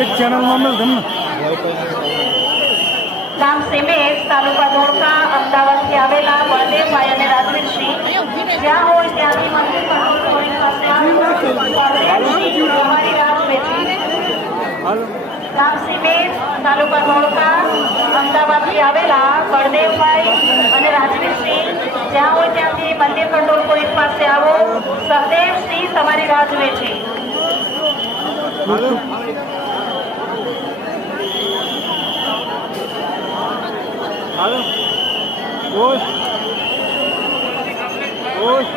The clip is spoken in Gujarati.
एक चैनल में मिल धन ગામ સિમેર તાલુકા ધોળકા અમદાવાદથી આવેલા બળદેવભાઈ અને રાજવીરસિંહ જ્યાં હોય ત્યાંથી મંદિર કંટ્રોલ પોઈન્ટ પાસે બળદેવસિંહ તમારી રાહ જુએ છે. ગામ સિમેર તાલુકા ધોળકા અમદાવાદથી આવેલા બળદેવભાઈ અને રાજવીરસિંહ જ્યાં હોય ત્યાંથી મંદિર કંટ્રોલ પોઈન્ટ પાસે આવો. સહદેવસિંહ તમારી રાહ જુએ છે. Oi. Oi.